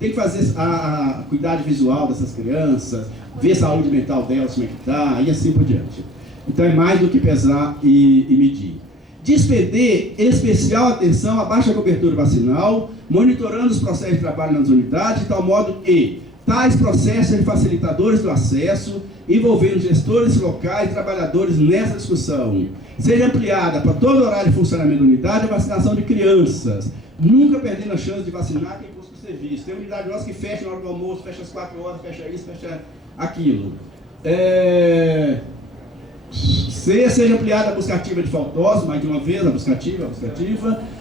tem que fazer a cuidado visual dessas crianças, ver a saúde mental delas, como é que está, e assim por diante. Então é mais do que pesar e medir. Despender especial atenção à baixa cobertura vacinal, monitorando os processos de trabalho nas unidades, de tal modo que tais processos sejam facilitadores do acesso, envolvendo gestores locais e trabalhadores nessa discussão. Seja ampliada para todo o horário de funcionamento da unidade a vacinação de crianças, nunca perdendo a chance de vacinar quem busca o serviço. Tem unidade nossa que fecha na hora do almoço, fecha às 4 horas, fecha isso, fecha aquilo. Seja ampliada a buscativa de faltosos, mais de uma vez, a buscativa.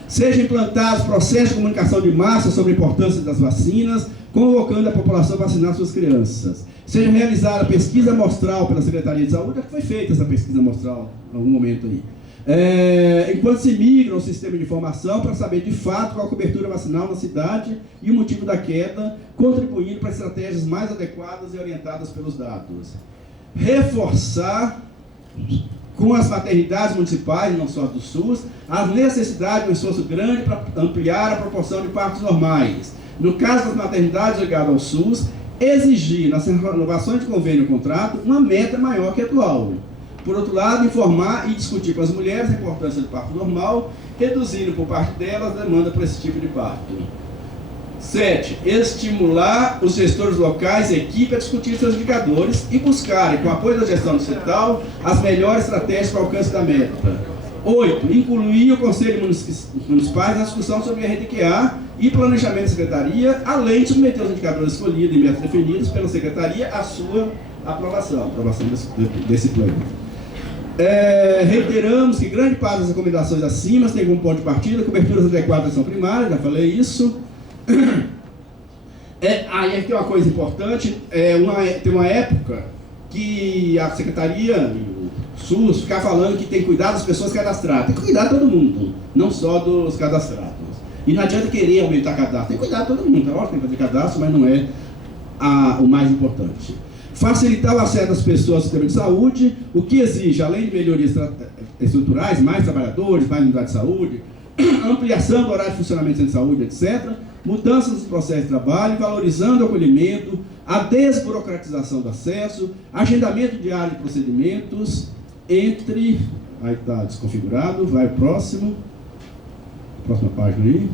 Seja implantados processos de comunicação de massa sobre a importância das vacinas, convocando a população a vacinar suas crianças. Seja realizada a pesquisa amostral pela Secretaria de Saúde, já que foi feita essa pesquisa amostral em algum momento aí. Enquanto se migra o sistema de informação para saber de fato qual a cobertura vacinal na cidade e o motivo da queda, contribuindo para estratégias mais adequadas e orientadas pelos dados. Reforçar com as maternidades municipais, não só do SUS, as necessidades de um esforço grande para ampliar a proporção de partos normais. No caso das maternidades ligadas ao SUS, exigir nas renovações de convênio e contrato uma meta maior que a atual. Por outro lado, informar e discutir com as mulheres a importância do parto normal, reduzindo por parte delas a demanda por esse tipo de parto. 7. Estimular os gestores locais e equipe a discutir seus indicadores e buscarem, com o apoio da gestão distrital, as melhores estratégias para o alcance da meta. 8. Incluir o Conselho Municipal na discussão sobre a RDQA e planejamento da Secretaria, além de submeter os indicadores escolhidos e metas definidos pela Secretaria à sua aprovação desse plano. Reiteramos que grande parte das recomendações acima tem como ponto de partida coberturas adequadas à atenção primária, já falei isso. Aí tem uma coisa importante, tem uma época que a Secretaria, o SUS, fica falando que tem que cuidar das pessoas cadastradas. Tem que cuidar de todo mundo, não só dos cadastrados. E não adianta querer aumentar cadastro, tem que cuidar de todo mundo. É ótimo, tem que fazer cadastro, mas não é o mais importante. Facilitar o acesso das pessoas ao sistema de saúde, o que exige, além de melhorias estruturais, mais trabalhadores, mais unidade de saúde, ampliação do horário de funcionamento do centro de saúde, etc., mudanças nos processos de trabalho, valorizando o acolhimento, a desburocratização do acesso, agendamento diário de procedimentos, entre... Aí está desconfigurado, vai próximo. Próxima página aí.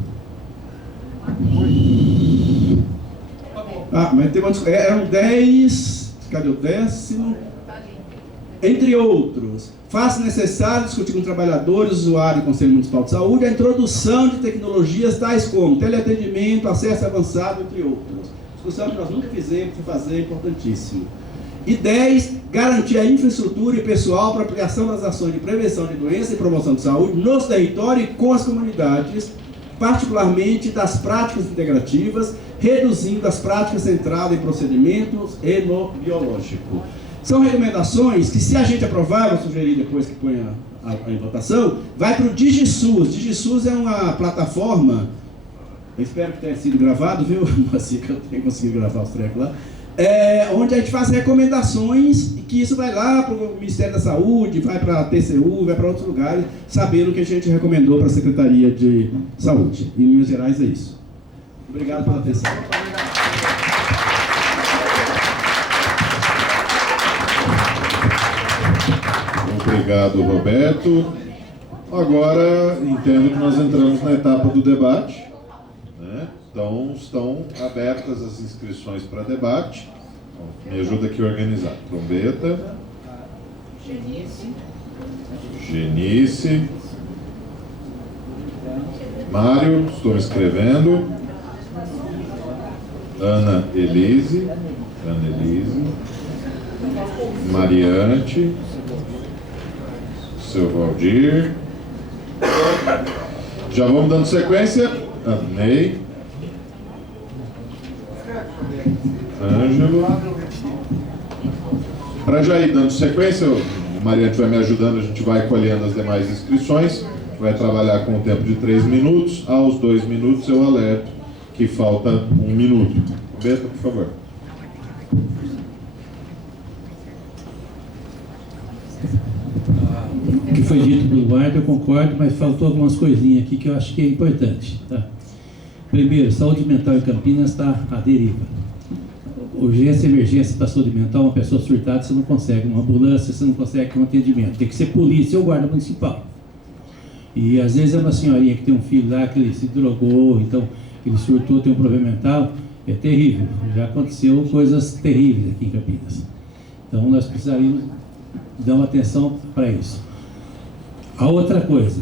Mas tem uma... eram 10... Cadê o 10º? Entre outros, faça necessário discutir com trabalhadores, usuários e Conselho Municipal de Saúde a introdução de tecnologias tais como teleatendimento, acesso avançado, entre outros. Discussão que nós nunca fizemos, que fazer é importantíssimo. E 10, garantir a infraestrutura e pessoal para ampliação das ações de prevenção de doença e promoção de saúde nos territórios e com as comunidades, particularmente das práticas integrativas, reduzindo as práticas centradas em procedimentos e no biológico. São recomendações que, se a gente aprovar, eu vou sugerir depois que ponha em votação, vai para o DigiSUS. DigiSUS é uma plataforma, eu espero que tenha sido gravado, viu, assim que eu tenha conseguido gravar os trecos lá, onde a gente faz recomendações, e que isso vai lá para o Ministério da Saúde, vai para a TCU, vai para outros lugares, sabendo o que a gente recomendou para a Secretaria de Saúde. Em linhas gerais é isso. Obrigado pela atenção. Obrigado, Roberto. Agora, entendo que nós entramos na etapa do debate, né? Então, estão abertas as inscrições para debate. Me ajuda aqui a organizar. Trombeta. Genice. Mário, estou me inscrevendo. Ana Elise. Mariante. Seu Valdir. Já vamos dando sequência. Ney. Ângelo. Para já ir dando sequência, o Mariante vai me ajudando, a gente vai colhendo as demais inscrições, vai trabalhar com um tempo de 3 minutos, aos 2 minutos eu alerto que falta 1 minuto. Roberto, por favor. O que foi dito pelo guarda, eu concordo, mas faltou algumas coisinhas aqui que eu acho que é importante. Tá? Primeiro, saúde mental em Campinas está à deriva. Urgência e emergência para saúde mental, uma pessoa surtada, você não consegue uma ambulância, você não consegue um atendimento. Tem que ser polícia ou guarda municipal. E às vezes é uma senhorinha que tem um filho lá que ele se drogou, então ele surtou, tem um problema mental, é terrível. Já aconteceu coisas terríveis aqui em Campinas. Então nós precisaríamos dar uma atenção para isso. A outra coisa,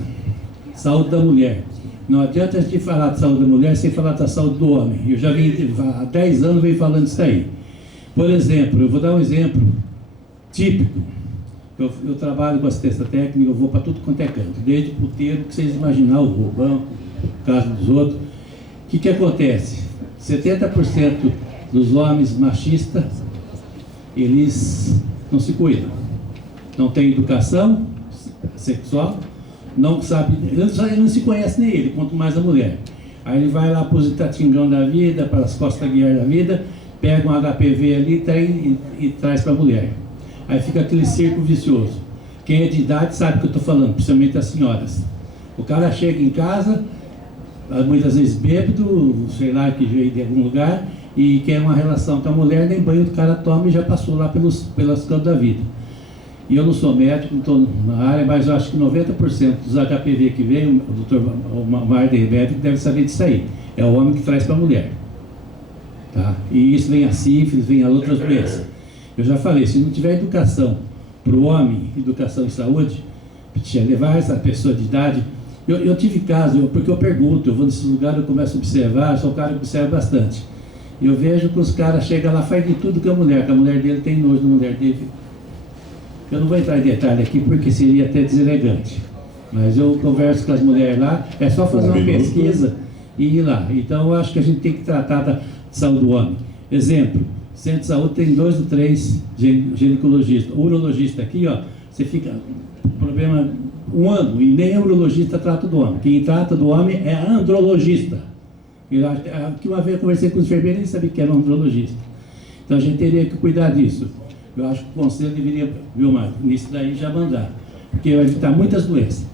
saúde da mulher. Não adianta a gente falar de saúde da mulher sem falar da saúde do homem. Eu já vim, há 10 anos, venho falando isso aí. Por exemplo, eu vou dar um exemplo típico. Eu trabalho com assistência técnica, eu vou para tudo quanto é canto, desde puteiro, que vocês imaginarem, o banco, o caso dos outros. O que acontece? 70% dos homens machistas, eles não se cuidam. Não têm educação sexual, não sabe, ele não se conhece nem ele, quanto mais a mulher. Aí ele vai lá para os Itatingão da vida, para as Costa Guiar da vida, pega um HPV ali e traz para a mulher. Aí fica aquele círculo vicioso. Quem é de idade sabe o que eu estou falando, principalmente as senhoras. O cara chega em casa, muitas vezes bêbado, sei lá, que veio de algum lugar, e quer uma relação com a mulher, nem banho o cara toma e já passou lá pelas campos da vida. E eu não sou médico, não estou na área, mas eu acho que 90% dos HPV que vem, o doutor Marder médico deve saber disso aí. É o homem que traz para a mulher. Tá? E isso vem a sífilis, vem a outras doenças. Eu já falei, se não tiver educação para o homem, educação em saúde, levar essa pessoa de idade... Eu tive caso, porque eu pergunto, eu vou nesse lugar, eu começo a observar, eu sou um cara que observa bastante. E eu vejo que os caras chegam lá, faz de tudo com a mulher dele tem nojo da mulher dele. Eu não vou entrar em detalhe aqui, porque seria até deselegante. Mas eu converso com as mulheres lá, é só fazer uma pesquisa e ir lá. Então eu acho que a gente tem que tratar da saúde do homem. Exemplo, centro de saúde tem 2 ou 3 ginecologistas. O urologista aqui, ó, você fica problema 1 ano e nem o urologista trata do homem. Quem trata do homem é andrologista. Aqui uma vez eu conversei com os enfermeiros e nem sabia que era um andrologista. Então a gente teria que cuidar disso. Eu acho que o conselho deveria, viu, Marco, nisso daí já mandar. Porque vai evitar muitas doenças.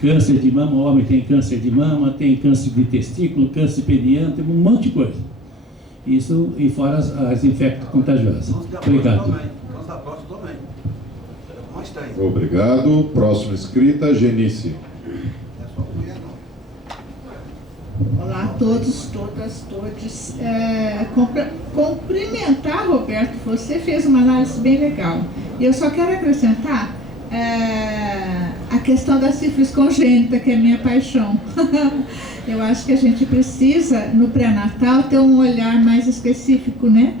Câncer de mama, o homem tem câncer de mama, tem câncer de testículo, câncer peniano, tem um monte de coisa. Isso e fora as infectos contagiosas. Obrigado. Obrigado. Próxima inscrita, Genice. Olá a todos, todas, todes. Cumprimentar, Roberto, você fez uma análise bem legal. E eu só quero acrescentar a questão da sífilis congênita, que é minha paixão. Eu acho que a gente precisa, no pré-natal, ter um olhar mais específico, né?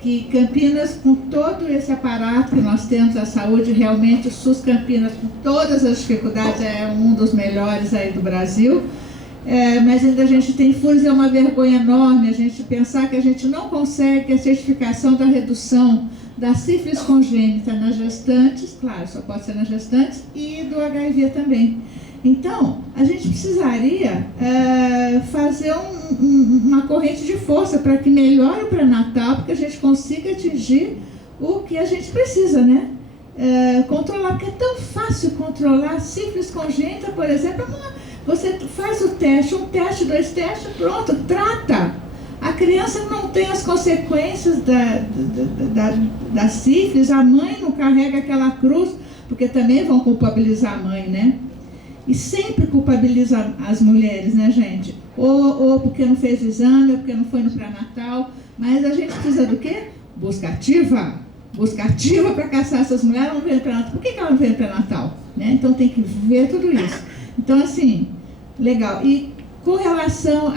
Que Campinas, com todo esse aparato que nós temos, a saúde, realmente o SUS Campinas, com todas as dificuldades, é um dos melhores aí do Brasil. Mas ainda a gente tem furos, é uma vergonha enorme a gente pensar que a gente não consegue a certificação da redução da sífilis congênita nas gestantes, claro, só pode ser nas gestantes, e do HIV também. Então, a gente precisaria fazer uma corrente de força para que melhore o pré-natal, porque a gente consiga atingir o que a gente precisa, né? Controlar, porque é tão fácil controlar a sífilis congênita, por exemplo, você faz o teste, 1 teste, 2 testes, pronto, trata. A criança não tem as consequências da sífilis, a mãe não carrega aquela cruz, porque também vão culpabilizar a mãe, né? E sempre culpabiliza as mulheres, né, gente? Ou porque não fez o exame, ou porque não foi no pré-natal. Mas a gente precisa do quê? Busca ativa. Busca ativa para caçar essas mulheres. Ela não veio no pré-natal. Por que ela não veio no pré-natal? Né? Então tem que ver tudo isso. Então, assim, legal. E com relação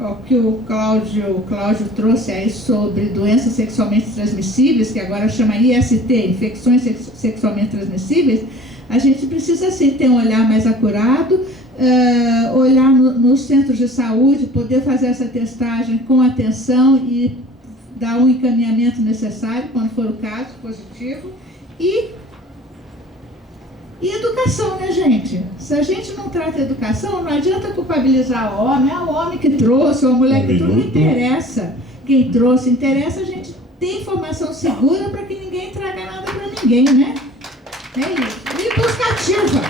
ao que o Cláudio trouxe aí sobre doenças sexualmente transmissíveis, que agora chama IST, infecções sexualmente transmissíveis, a gente precisa, sim, ter um olhar mais acurado, olhar nos centros de saúde, poder fazer essa testagem com atenção e dar o encaminhamento necessário, quando for o caso, positivo. E educação, né, gente? Se a gente não trata a educação, não adianta culpabilizar o homem. É o homem que trouxe, ou a mulher que trouxe, não interessa quem trouxe. Interessa a gente ter informação segura para que ninguém traga nada para ninguém, né? É isso. E buscativa.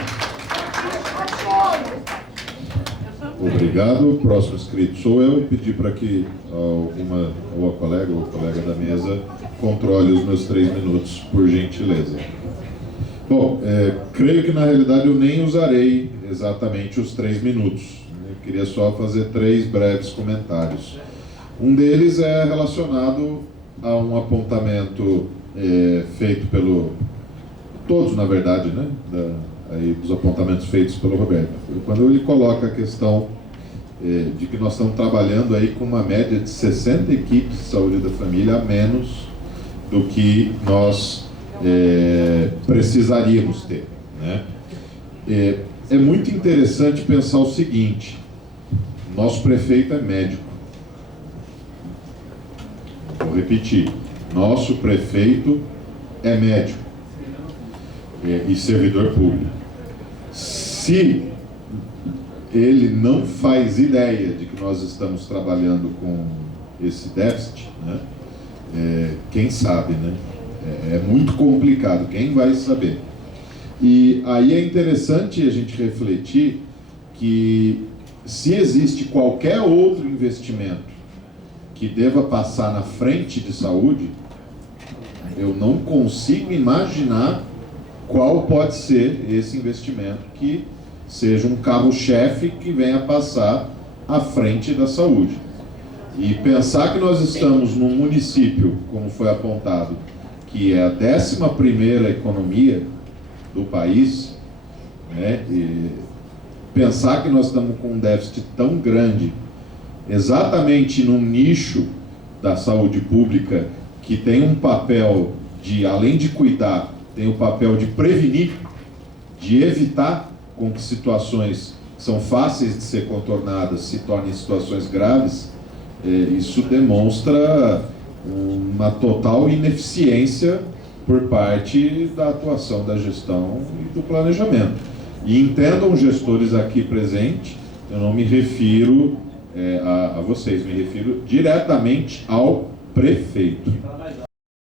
Obrigado. O próximo inscrito sou eu. Pedir para que alguma, ou a colega ou o colega da mesa controle os meus 3 minutos, por gentileza. Bom, creio que na realidade eu nem usarei exatamente os 3 minutos. Eu queria só fazer 3 breves comentários. Um deles é relacionado a um apontamento feito pelo... Todos, na verdade, né? Aí, dos apontamentos feitos pelo Roberto. Quando ele coloca a questão de que nós estamos trabalhando aí com uma média de 60 equipes de saúde da família a menos do que nós precisaríamos ter, né? É muito interessante pensar o seguinte: nosso prefeito é médico. Vou repetir: nosso prefeito é médico e servidor público. Se ele não faz ideia de que nós estamos trabalhando com esse déficit, né? Quem sabe, né? É muito complicado, quem vai saber? E aí é interessante a gente refletir que se existe qualquer outro investimento que deva passar na frente de saúde, eu não consigo imaginar qual pode ser esse investimento que seja um carro-chefe que venha passar à frente da saúde. E pensar que nós estamos num município, como foi apontado, que é a 11ª economia do país, né? E pensar que nós estamos com um déficit tão grande, exatamente num nicho da saúde pública que tem um papel de, além de cuidar, tem o papel de prevenir, de evitar com que situações que são fáceis de ser contornadas se tornem situações graves. Isso demonstra uma total ineficiência por parte da atuação da gestão e do planejamento. E entendam, gestores aqui presentes, eu não me refiro a vocês, me refiro diretamente ao prefeito.